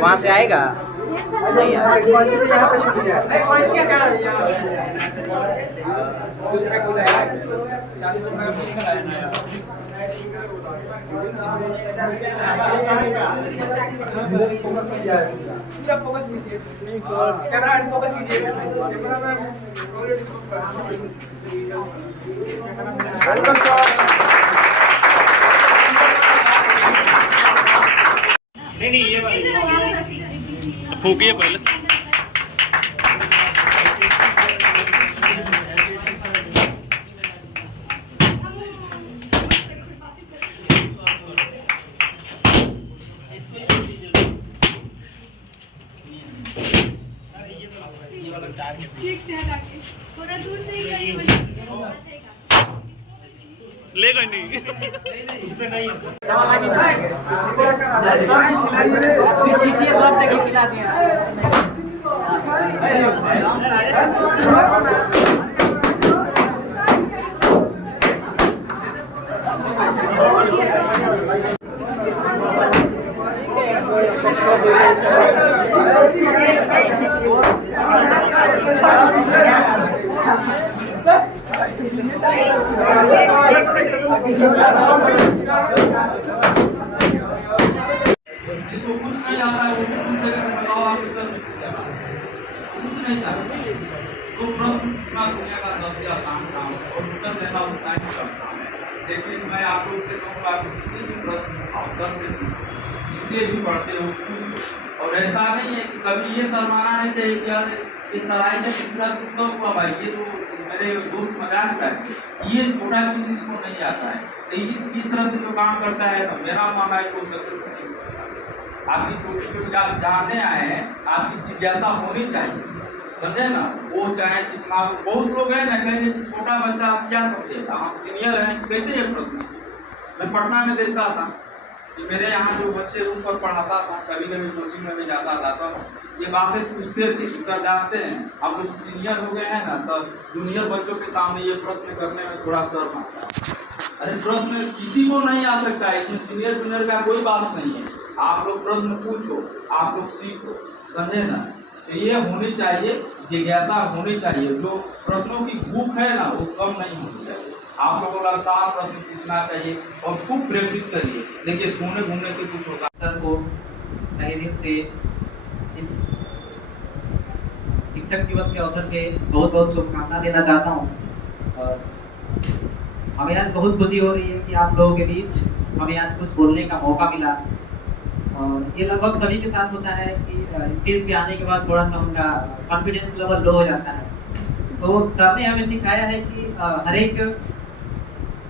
वहाँ से आएगा नहीं यहाँ पे छूट गया। फोकस कीजिए, कैमरा फोकस कीजिए। नहीं ये वाली फूकिए पहले। ठीक से हटा के थोड़ा दूर से ही करिए। ले कोई नहीं इसमें नहीं जिसको कुछ नहीं आता है वो कुछ बताओ आप कुछ नहीं आता तो प्रश्न पूछना दुनिया का सबसे आसान काम है और उत्तर देना उतना ही कम काम है। लेकिन मैं आप लोग से कहूँगा कि किसी भी प्रश्न उठाओ 10 से जिससे भी पढ़ते हो कुछ। और ऐसा नहीं है कि कभी ये शर्माना नहीं चाहिए कि यार इस तराई का तीसरा उत्तर हुआ भाई ये तो मेरे दोस्त मजाक है, ये छोटा चीज इसको नहीं आता है। तो इस तरह से जो काम करता है तो मेरा मानना है कोई सक्सेस नहीं। आपकी छोटी छोटी आप जानने आए हैं, आपकी जिज्ञासा होनी चाहिए, समझे ना। वो चाहे कितना बहुत लोग हैं ना कहेंगे कि छोटा बच्चा क्या समझेगा, हम सीनियर हैं कैसे ये प्रश्न। मैं पटना में देखता था कि मेरे यहाँ जो बच्चे रूम पर पढ़ाता था, कभी कभी कोचिंग में भी जाता था, तो ये बातें पूछते थे कि सर जानते हैं आप लोग सीनियर हो गए हैं ना, तो जूनियर बच्चों के सामने ये प्रश्न करने में थोड़ा शर्म आता है। अरे प्रश्न किसी को नहीं आ सकता है, इसमें सीनियर जूनियर का कोई बात नहीं है। आप लोग प्रश्न पूछो, आप लोग सीखो, समझे ना। तो ये होनी चाहिए, जिज्ञासा होनी चाहिए, जो प्रश्नों की भूख है ना वो कम नहीं होनी चाहिए। आप लोगों को लगातार प्रश्न पूछना चाहिए और खूब प्रैक्टिस करिए। देखिए सोने घूमने से कुछ होगा। सर को नए दिन से इस शिक्षक दिवस के अवसर पे बहुत बहुत शुभकामना देना चाहता हूँ। और हमें आज बहुत खुशी हो रही है कि आप लोगों के बीच हमें आज कुछ बोलने का मौका मिला। और ये लगभग सभी के साथ होता है कि स्टेज पे आने के बाद थोड़ा सा उनका कॉन्फिडेंस लेवल लो हो जाता है। तो सर ने हमें सिखाया है कि हर एक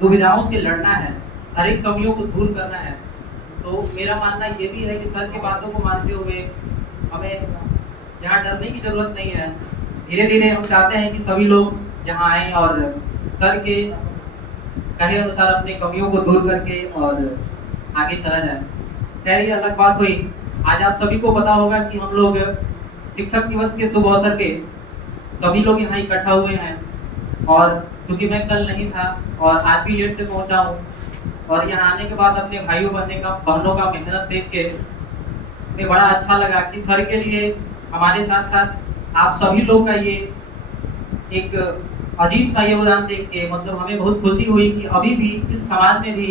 दुविधाओं से लड़ना है, हर एक कमियों को दूर करना है। तो मेरा मानना ये भी है कि सर की बातों को मानते हुए हमें यहाँ डरने की जरूरत नहीं है। धीरे धीरे हम चाहते हैं कि सभी लोग यहाँ आएँ और सर के कहे अनुसार अपनी कमियों को दूर करके और आगे चला जाए। खैर ये अलग बात हुई। आज आप सभी को पता होगा कि हम लोग शिक्षक दिवस के शुभ अवसर पे सभी लोग यहाँ इकट्ठा हुए हैं। और क्योंकि मैं कल नहीं था और आज भी लेट से पहुँचा हूँ, और यहाँ आने के बाद अपने भाइयों बहनों का मेहनत देख के मुझे बड़ा अच्छा लगा कि सर के लिए हमारे साथ साथ आप सभी लोग का ये एक अजीब सा योगदान देख के मतलब हमें बहुत खुशी हुई कि अभी भी इस समाज में भी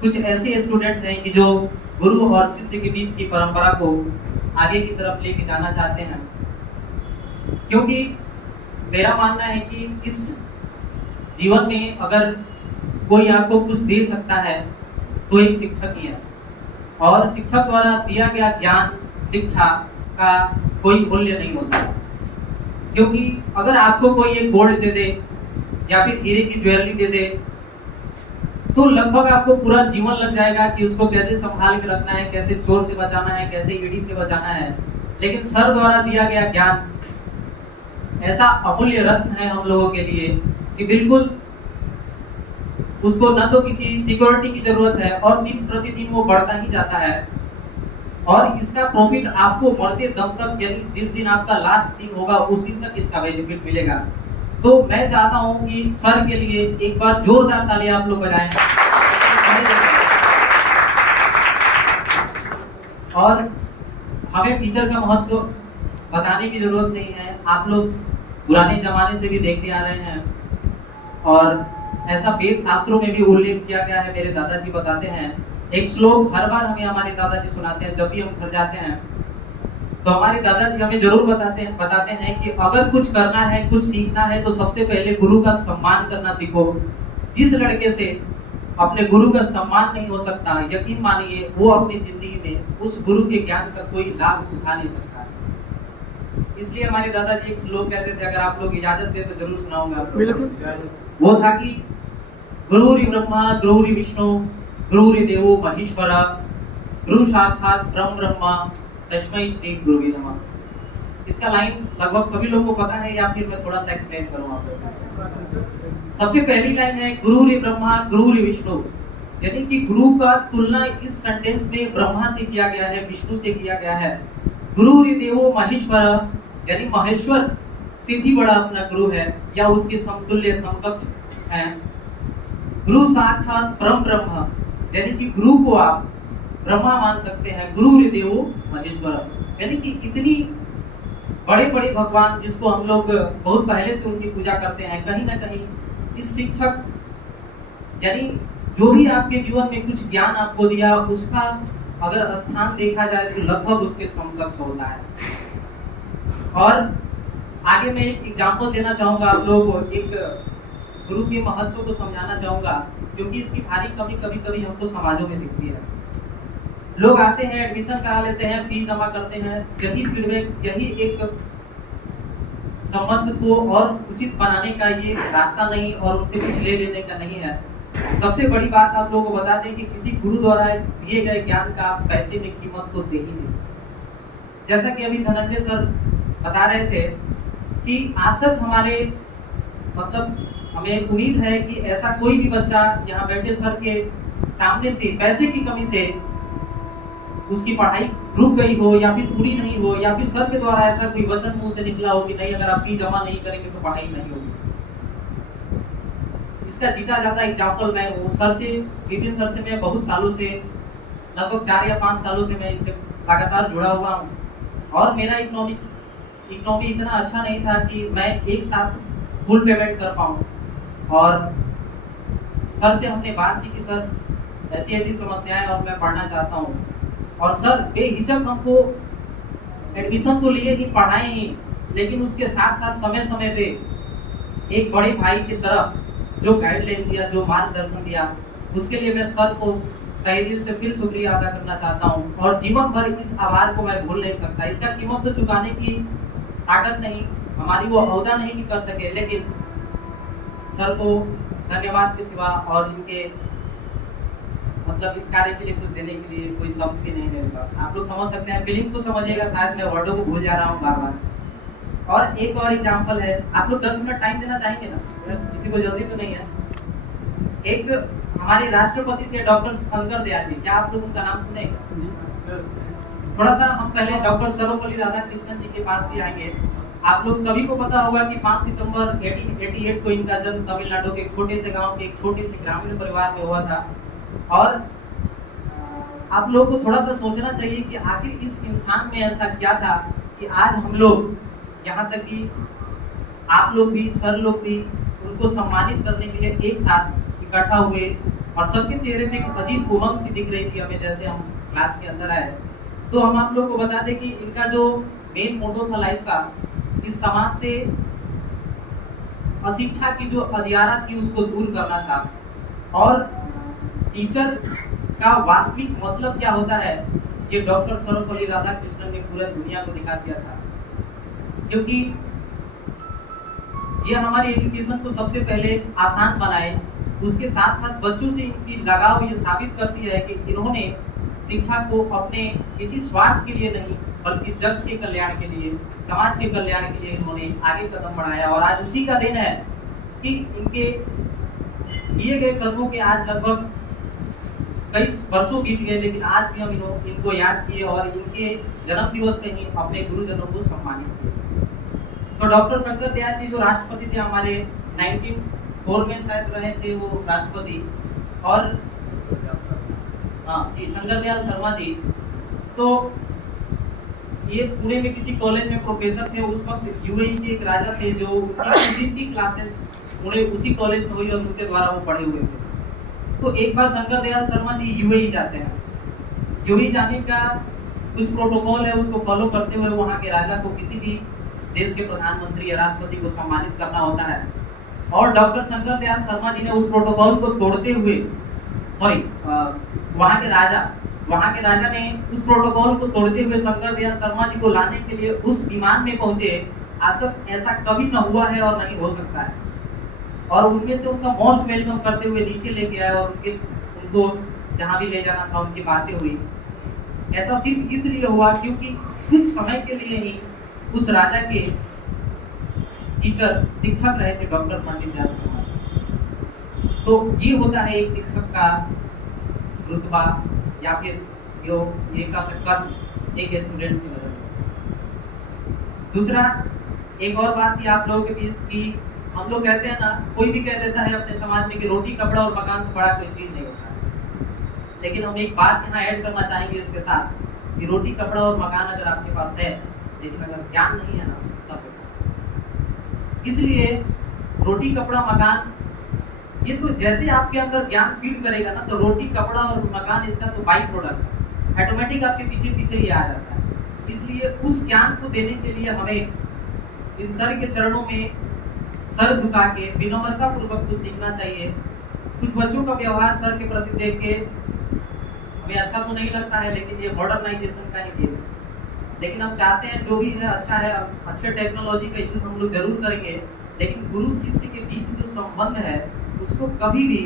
कुछ ऐसे स्टूडेंट हैं कि जो गुरु और शिष्य के बीच की परंपरा को आगे की तरफ लेके जाना चाहते हैं। क्योंकि मेरा मानना है कि इस जीवन में अगर कोई आपको कुछ दे सकता है तो एक शिक्षक ही है। और शिक्षक द्वारा दिया गया ज्ञान शिक्षा का कोई मूल्य नहीं होता। क्योंकि अगर आपको कोई एक गोल्ड दे दे या फिर हीरे की ज्वेलरी दे दे तो लगभग आपको पूरा जीवन लग जाएगा कि उसको कैसे संभाल के रखना है, कैसे चोर से बचाना है, कैसे ईडी से बचाना है। लेकिन सर द्वारा दिया गया ज्ञान ऐसा अमूल्य रत्न है हम लोगों के लिए कि बिल्कुल उसको न तो किसी सिक्योरिटी की जरूरत है और दिन प्रतिदिन वो बढ़ता ही जाता है। और इसका प्रॉफिट आपको मरते दम तक, जिस दिन आपका लास्ट दिन होगा उस दिन तक इसका बेनिफिट मिलेगा। तो मैं चाहता हूं कि सर के लिए एक बार जोरदार ताली आप लोग बजाएं। और हमें टीचर का महत्व बताने की जरूरत नहीं है, आप लोग पुराने जमाने से भी देखते आ रहे हैं और ऐसा वेद शास्त्रों में भी उल्लेख किया गया है। मेरे दादाजी बताते हैं एक श्लोक, हर बार हमें हमारे दादाजी सुनाते हैं जब भी हम घर जाते हैं, तो हमारे दादाजी हमें जरूर बताते हैं कि अगर कुछ करना है, कुछ सीखना है, तो सबसे पहले गुरु का सम्मान करना सीखो। जिस लड़के से अपने गुरु का सम्मान नहीं हो सकता, यकीन मानिए वो अपनी जिंदगी में उस गुरु के ज्ञान का कोई लाभ उठा नहीं सकता। इसलिए हमारे दादाजी एक श्लोक कहते थे, अगर आप लोग इजाजत दे तो जरूर सुनाऊंगा। बिल्कुल। वो था कि गुरुरि ब्रह्मा गुरुरि विष्णु गुरुरि देवो महेश्वरा गुरु साक्षात परम ब्रह्मा तस्मै श्री गुरुवे नमः। इसका लाइन लगभग सभी लोगों को पता है या फिर मैं थोड़ा सा एक्सप्लेन करूं आप लोगों। सबसे पहली लाइन है गुरुरि ब्रह्मा गुरुरि विष्णु, यानी कि गुरु का तुलना इस सेंटेंस में ब्रह्मा से किया गया है, विष्णु से किया गया है। गुरुरि देवो महेश्वर, यानी महेश्वर से भी बड़ा अपना गुरु है या उसके समतुल्य समकक्ष है। गुरु साक्षात परम ब्रह्म, यानी कि गुरु को आप ब्रह्मा मान सकते हैं। गुरुरि देवो महेश्वर, यानी कि इतनी बड़े बड़े भगवान जिसको हम लोग बहुत पहले से उनकी पूजा करते हैं, कहीं ना कहीं इस शिक्षक यानी जो भी आपके जीवन में कुछ ज्ञान आपको दिया उसका अगर स्थान देखा जाए तो लगभग उसके समकक्ष होता है। और आगे मैं एक एग्जांपल देना चाहूंगा आप लोगों को, एक गुरु के महत्व को समझाना चाहूंगा, क्योंकि इसकी भारी कमी कभी कभी हमको समाजों में दिखती है। लोग आते हैं, एडमिशन करा लेते हैं, फीस जमा करते हैं, यही फीडबैक, यही एक संबंध को और उचित बनाने का ये रास्ता नहीं और उनसे कुछ ले लेने का नहीं है। सबसे बड़ी बात आप लोगों को बता दें कि किसी गुरु द्वारा दिए गए ज्ञान का आप पैसे में कीमत को दे ही नहीं सकते। जैसा कि अभी धनंजय सर बता रहे थे कि आज तक हमारे मतलब हमें उम्मीद है कि ऐसा कोई भी बच्चा यहाँ बैठे सर के सामने से पैसे की कमी से उसकी पढ़ाई रुक गई हो या फिर पूरी नहीं हो, या फिर सर के द्वारा ऐसा कोई वचन मुंह से निकला हो कि नहीं अगर आप फीस जमा नहीं करेंगे तो पढ़ाई नहीं होगी। इसका जीता जाता एग्जाम्पल मैं हूँ। सर से, विपिन सर से मैं बहुत सालों से, लगभग 4 या 5 सालों से मैं इनसे लगातार जुड़ा हुआ हूँ और मेरा इकोनॉमी इतना अच्छा नहीं था कि मैं एक साथ फुल पेमेंट कर पाऊँ। और सर से हमने बात की कि सर ऐसी ऐसी समस्याएं और मैं पढ़ना चाहता हूँ, और सर बेहिचक हमको एडमिशन तो लिए ही, पढ़ाए ही, लेकिन उसके साथ साथ समय समय पे एक बड़े भाई की तरह जो गाइडलाइन दिया, जो मार्गदर्शन दिया, उसके लिए मैं सर को तहे दिल से फिर शुक्रिया अदा करना चाहता हूँ और जीवन भर इस आभार को मैं भूल नहीं सकता। इसका कीमत तो चुकाने की ताकत नहीं हमारी, वो अहदा नहीं कर सके, लेकिन सर को धन्यवाद के सिवा और इनके मतलब इस कार्य के लिए कुछ देने के लिए कोई शब्द भी नहीं मेरे पास। आप लोग समझ सकते हैं, फीलिंग्स को समझिएगा, शायद मैं वर्डों को भूल जा रहा हूँ बार बार। और एक और एग्जांपल है, आप लोग 10 मिनट टाइम देना चाहेंगे ना, किसी को जल्दी तो नहीं है। एक हमारे राष्ट्रपति थे डॉक्टर शंकर दयाल जी, क्या आप लोग उनका नाम सुनेंगे? थोड़ा सा हम पहले डॉक्टर सर्वपल्ली राधाकृष्णन जी के पास भी आएंगे। आप लोग सभी को पता होगा कि 5 सितंबर 1888 को इनका जन्म तमिलनाडु के एक छोटे से गांव के एक छोटे से ग्रामीण परिवार में हुआ था। और आप लोगों को थोड़ा सा सोचना चाहिए कि आखिर इस इंसान में ऐसा क्या था कि आज हम लोग यहाँ तक कि आप लोग भी, सर लोग भी उनको सम्मानित करने के लिए एक साथ इकट्ठा हुए और सबके चेहरे में एक अजीब उमंग सी दिख रही थी हमें जैसे हम क्लास के अंदर आए। तो हम आप लोग को बता दें कि इनका जो मेन मोटो था लाइफ का, इस समाज से अशिक्षा की जो अधियारा थी उसको दूर करना था। और टीचर का वास्तविक मतलब क्या होता है ये डॉक्टर सर्वपल्ली राधाकृष्णन ने पूरी दुनिया को दिखा दिया था, क्योंकि ये हमारी एजुकेशन को सबसे पहले आसान बनाए उसके साथ साथ बच्चों से इनकी लगाव ये साबित करती है कि इन्होंने शिक्षा को अपने किसी स्वार्थ के लिए नहीं बल्कि जग के कल्याण के लिए, समाज के कल्याण के लिए इन्होंने आगे कदम बढ़ाया। और आज उसी का दिन है कि इनके किए गए कदमों के आज लगभग कई वर्षों बीत गए, लेकिन आज भी हम इनको याद किए और इनके जन्म दिवस पे ही अपने गुरुजनों को सम्मानित किए। तो डॉक्टर शंकर दयाल जी जो राष्ट्रपति थे हमारे 1904 में शायद रहे थे वो राष्ट्रपति, और हाँ जी शंकर दयाल शर्मा जी, तो ये पुणे में किसी कॉलेज में प्रोफेसर थे। उस वक्त यूएई के एक राजा थे जो की क्लासेस पुणे उसी कॉलेज में हुई और उनके द्वारा वो पढ़े हुए थे। तो एक बार शंकर दयाल शर्मा जी यूएई जाते हैं। यूएई जाने का कुछ प्रोटोकॉल है, उसको फॉलो करते हुए वहाँ के राजा को किसी भी देश के प्रधानमंत्री या राष्ट्रपति को सम्मानित करना होता है। और डॉक्टर शंकर दयाल शर्मा जी ने उस प्रोटोकॉल को तोड़ते हुए वहाँ के राजा ने उस प्रोटोकॉल को तोड़ते हुए शंकर दयाल शर्मा जी को लाने के लिए उस विमान में पहुंचे। आज तक ऐसा कभी न हुआ है और नहीं हो सकता है। और उनमें से उनका मोस्ट वेलकम करते हुए नीचे लेके आए और उनको जहाँ भी ले जाना था उनकी बातें हुई। ऐसा सिर्फ इसलिए हुआ क्योंकि कुछ समय के लिए ही उस राजा के टीचर शिक्षक रहे थे डॉक्टर पंडित दयाल शर्मा। तो ये होता है एक शिक्षक का रुतबा, या फिर जो ये कह सकता एक स्टूडेंट की वजह से। दूसरा एक और बात थी आप लोगों के बीच की, हम लोग कहते हैं ना, कोई भी कह देता है अपने समाज में कि रोटी कपड़ा और मकान से बड़ा कोई चीज नहीं होता है। लेकिन हम एक बात यहाँ ऐड करना चाहेंगे इसके साथ कि रोटी कपड़ा और मकान अगर आपके पास है, लेकिन अगर ज्ञान नहीं है ना, सब है। इसलिए रोटी कपड़ा मकान ये तो जैसे आपके अंदर ज्ञान फीड करेगा ना, तो रोटी कपड़ा और मकान इसका तो बाई प्रोडक्ट है, ऑटोमेटिक आपके पीछे पीछे ही आ जाता है। इसलिए उस ज्ञान को देने के लिए हमें इन सर के चरणों में सर झुका के विनम्रता पूर्वक कुछ सीखना चाहिए। कुछ बच्चों का व्यवहार सर के प्रति देख के हमें अच्छा तो नहीं लगता है, लेकिन ये मॉडर्नाइजेशन का ही खेल है। लेकिन हम चाहते हैं जो भी है अच्छा है, अच्छे टेक्नोलॉजी का यूज हम लोग जरूर करेंगे, लेकिन गुरु शिष्य के बीच जो संबंध है उसको कभी भी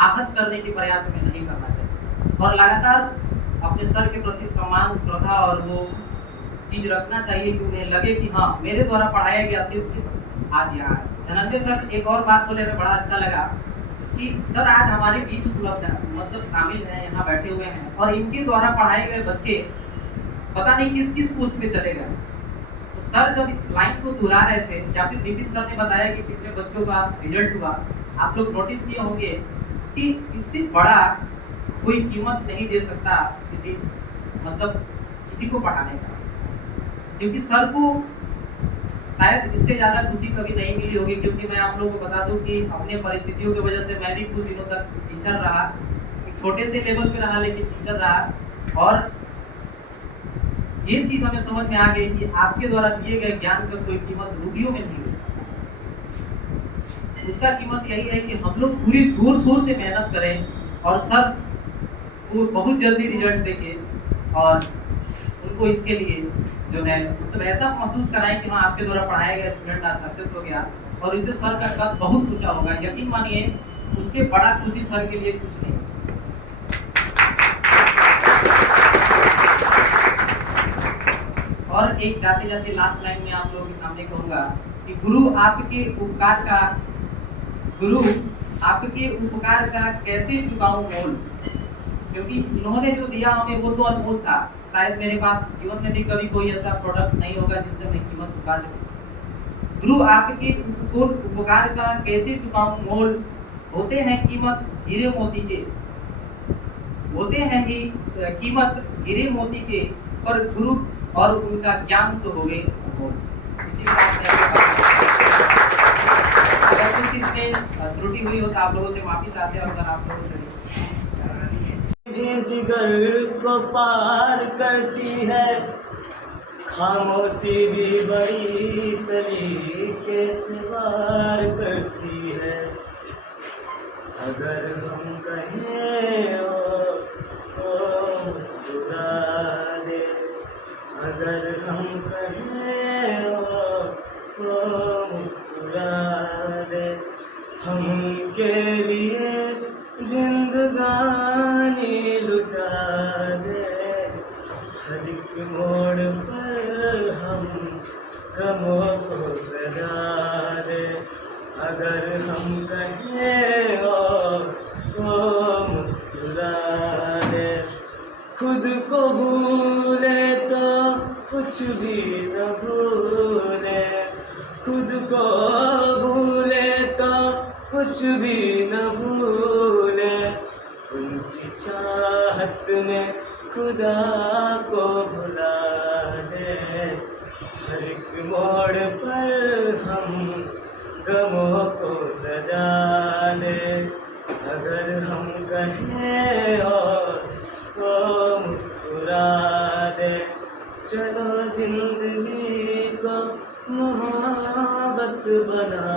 आहत करने के प्रयास में नहीं करना चाहिए। और लगातार अपने सर के प्रति सम्मान, श्रद्धा और वो चीज रखना चाहिए कि उन्हें लगे कि हाँ मेरे द्वारा पढ़ाया गया शिष्य आज यहाँ है। धनंजय सर एक और बात बोले, हमें बड़ा अच्छा लगा कि सर आज हमारे बीच उपलब्ध है, मतलब शामिल है, यहाँ बैठे हुए हैं, और इनके द्वारा पढ़ाए गए बच्चे पता नहीं किस किस पोस्ट पे चले गए। तो सर जब इस लाइन को दोहरा रहे थे, या फिर नितिन सर ने बताया कि कितने बच्चों का रिजल्ट हुआ, आप लोग नोटिस किए होंगे कि इससे बड़ा कोई कीमत नहीं दे सकता किसी को पढ़ाने का, क्योंकि सर को शायद इससे ज्यादा खुशी कभी नहीं मिली होगी। क्योंकि मैं आप लोगों को बता दूं कि अपने परिस्थितियों की वजह से मैं भी कुछ दिनों तक टीचर रहा, एक छोटे से लेवल पे रहा, लेकिन टीचर रहा। और ये चीज हमें समझ में आ गई कि आपके द्वारा दिए गए ज्ञान का कोई कीमत रुपयों में नहीं हो सकता। उसका कीमत यही है कि हम लोग पूरी जोर शोर से मेहनत करें और सर को बहुत जल्दी रिजल्ट देंगे, और उनको इसके लिए जो है मतलब ऐसा महसूस कराएं कि हाँ आपके द्वारा पढ़ाया गया स्टूडेंट आज सक्सेस हो गया, और इससे सर का कद बहुत ऊंचा होगा। यकीन मानिए उससे बड़ा खुशी सर के लिए कुछ नहीं हो सकता। और एक जाते जाते लास्ट लाइन में आप लोगों के सामने कहूंगा कि गुरु आपके उपकार का कैसे चुकाऊं मोल, क्योंकि इन्होंने जो दिया हमें वो तो अनमोल था। शायद मेरे पास जीवन में भी कभी कोई ऐसा प्रोडक्ट नहीं होगा जिससे मैं कीमत चुका सकूं। गुरु आपके उपकार का कैसे चुकाऊं मोल, होते हैं कीमत हीरे मोती के, होते हैं ही कीमत हीरे मोती के, पर गुरु और उनका ज्ञान तो हो गए अनमोल। इसी बात अगर कुछ इसमें त्रुटि हुई हो तो आप लोगों से माफी चाहते हैं। अगर आप लोगों से जिगर को पार करती है, खामोशी भी बड़ी सलीके से वार करती है। अगर हम कहें ओ मुस्कुरा दे, अगर हम कहें ओ मुस्कुरा दे, हम उनके लिए जिंदगानी लुटा दे। हर एक मोड़ पर हम गमों को सजा दे। अगर हम कहें और वो मुस्कुरा दे। खुद को भूले तो कुछ भी न भूले। खुद को भूले तो कुछ भी न भूले। उनकी चाहत में खुदा को भुला दे। हर एक मोड़ पर हम गमों को सजा दे। अगर हम कहें और वो मुस्कुरा दे। चलो जिंदगी को मोहब्बत बना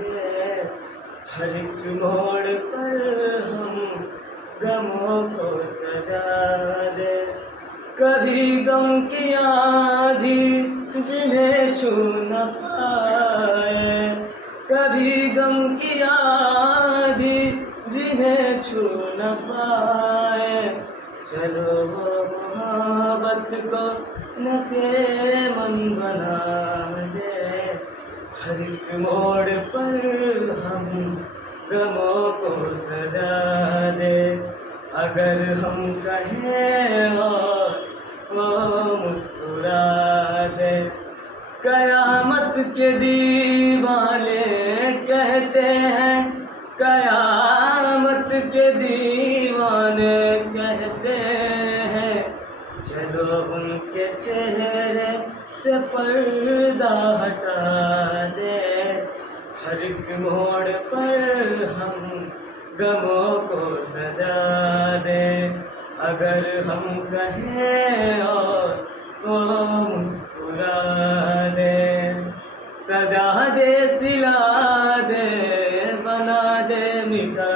दे। हर एक मोड़ पर हम गमों को सजा दे। कभी गम की आंधी जिन्हें छू न पाए। कभी गम की आंधी जिन्हें छू न पाए। चलो वो मोहब्बत को नशेमन बना दे। हर एक मोड़ पर हम गमों को सजा दे। अगर हम कहें और वो मुस्कुरा दे। कयामत के दीवाने कहते हैं। कयामत के दीवाने कहते हैं। चलो उनके चेहरे से पर्दा हटा दे। हर एक मोड़ पर हम गमों को सजा दे। अगर हम कहें और वो मुस्कुरा दे। सजा दे, सिला दे, बना दे, मिटा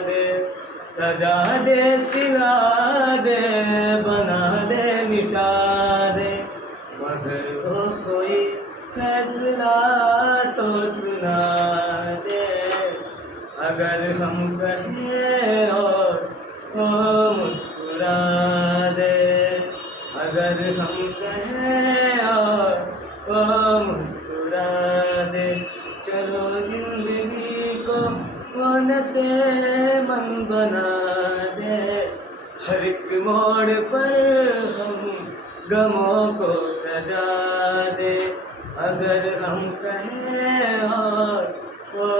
दे। सजा दे, सिला दे, बना दे, मिटा दे। मगर वो कोई फैसला तो सुना दे। अगर हम कहें और वो मुस्कुरा दे। अगर हम कहें और वो मुस्कुरा दे। चलो जिंदगी को वो नशेमन बना दे। हर एक मोड़ पर हम गमों को सजा दे। अगर हम कहें और वो